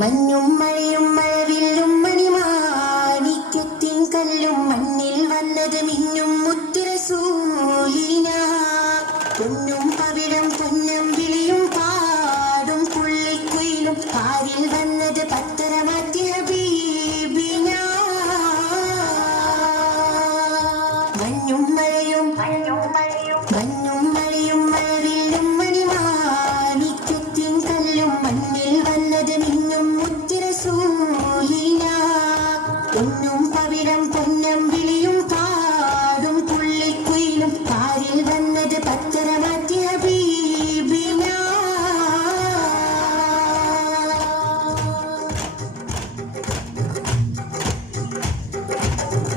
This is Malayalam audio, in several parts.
മഞ്ഞും മഴയും മഴവില്ലും മണിമാണിക്യത്തിൻ കല്ലും മണ്ണിൽ വന്നത് മിന്നും മുത്തുറസൂലിന. പൊന്നും പവിഴം പൊന്നം വിളിയും പാടും പുള്ളിക്കുയിലും കാരിൽ വന്നത് പത്തരമാറ്റിയ ഹബീബിന. മഞ്ഞും മഴയും മഞ്ഞും മഴയും മഴവില്ലും മണിമാണിക്യത്തിൻ കല്ലും മണ്ണിൽ വന്നത് മിന്നും മുത്തുറസൂലിന. പൊന്നും പവിഴം പൊന്നം വിളിയും പാടും പുള്ളിക്കുയിലും കാരിൽ വന്നത് പത്തരമാറ്റിയ ഹബീബിന.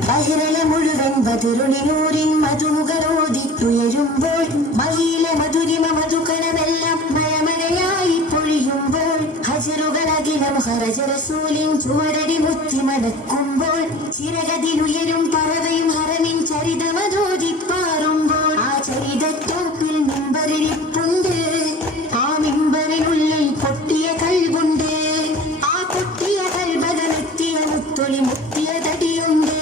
ബഹിരല മുഴുവൻ ബദറുളിനൂരിൻ മധുമുഖരോദിത്തുയരുമ്പോൾ മഹിയില മധുരിമ മധുകണമെല്ലാം മഴമഴയായി പൊഴിയുമ്പോൾ ഹജറുകളകിലും ഹറജ റസൂലിൻ ചുവടടി മുത്തി മടക്കുമ്പോൾ ചിറകതിലുയരും പറവയും ഹറമിൻ ചരിതമതോദിപ്പാറുമ്പോൾ ആ ചരിതത്തോപ്പിൽ മിമ്പറിരിപ്പുണ്ട്. ആ മിമ്പറിനുള്ളിൽ പൊട്ടിയ കൽവുണ്ട്. ആ പൊട്ടിയ കൽബകമെത്തിയ മുത്തൊളി മുത്തിയ തടിയുണ്ട്.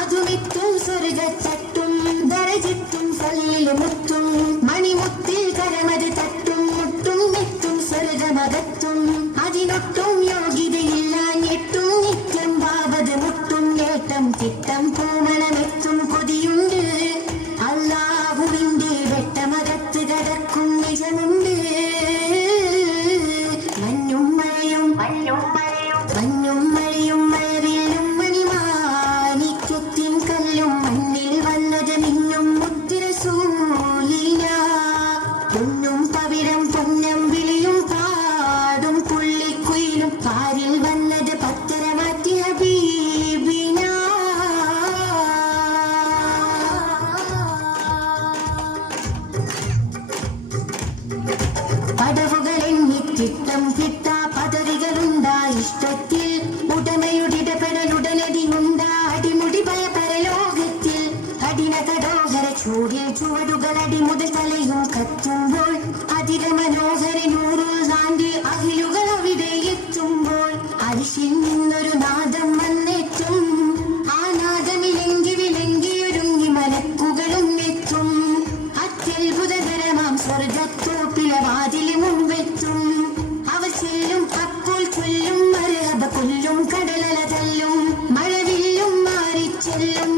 അതുമെത്തും സ്വർഗത്തട്ടും ദരജിത്തും ഫല്ലിലും മുത്തും മണിമുത്തിൽ കരമത് തട്ടും മുട്ടും മെത്തും സ്വർഗമകത്തും അതിനൊട്ടും യോഗ്യതയില്ല ഞെട്ടും നിത്യം ഭാവത് മുട്ടും നേട്ടം തിട്ടം പൂമണമെത്തും കൊതിയുണ്ട്. അല്ലാഹുവിന്റെ വെട്ടമകത്ത് കടക്കും നിജമുണ്ട്. മഞ്ഞും മഴയും മഞ്ഞും മഴയും മഴവില്ലും മണിമാണിക്യത്തിൻ കല്ലും മണ്ണിൽ വന്നത് മിന്നും മുത്തുറസൂലിന. പൊന്നും പവിഴം പൊന്നം വിളിയും പാടും പുള്ളിക്കുയിലും കാരിൽ വന്നത് പത്തരമാറ്റിയ ഹബീബിന. പടവുകളെണ്ണിത്തിട്ടം കിട്ടാ പദവികളുണ്ടാ ഇഷ്ടത്തിൽ ഉടമയുടിടപെടലുടനടിയുണ്ടാ അടിമുടി ഭയ പരലോകത്തിൽ കഠിന കടോഹര ചൂടിൽ ചുവടുകൾ അടിമുതൽ തലയും കത്തുമ്പോൾ അധിക മനോഹര നൂറുള്ളാന്റെ അഹിലുകൾ അവിടെ എത്തുമ്പോൾ അരിശിൽ നിന്നൊരു നാദം വന്നെത്തും. ആ നാദമിലെങ്കി വിലങ്കിയൊരുങ്ങി മലക്കുകളും എത്തും. അത്യത്ഭുതകരമാം സ്വർഗത്തോപ്പിലെ വാതില് മുമ്പെത്തും. അവർ ചെല്ലും അപ്പോൾ കൊല്ലും മരഹബ കൊല്ലും കടലല തല്ലും മഴവില്ലും മാറിച്ചെല്ലും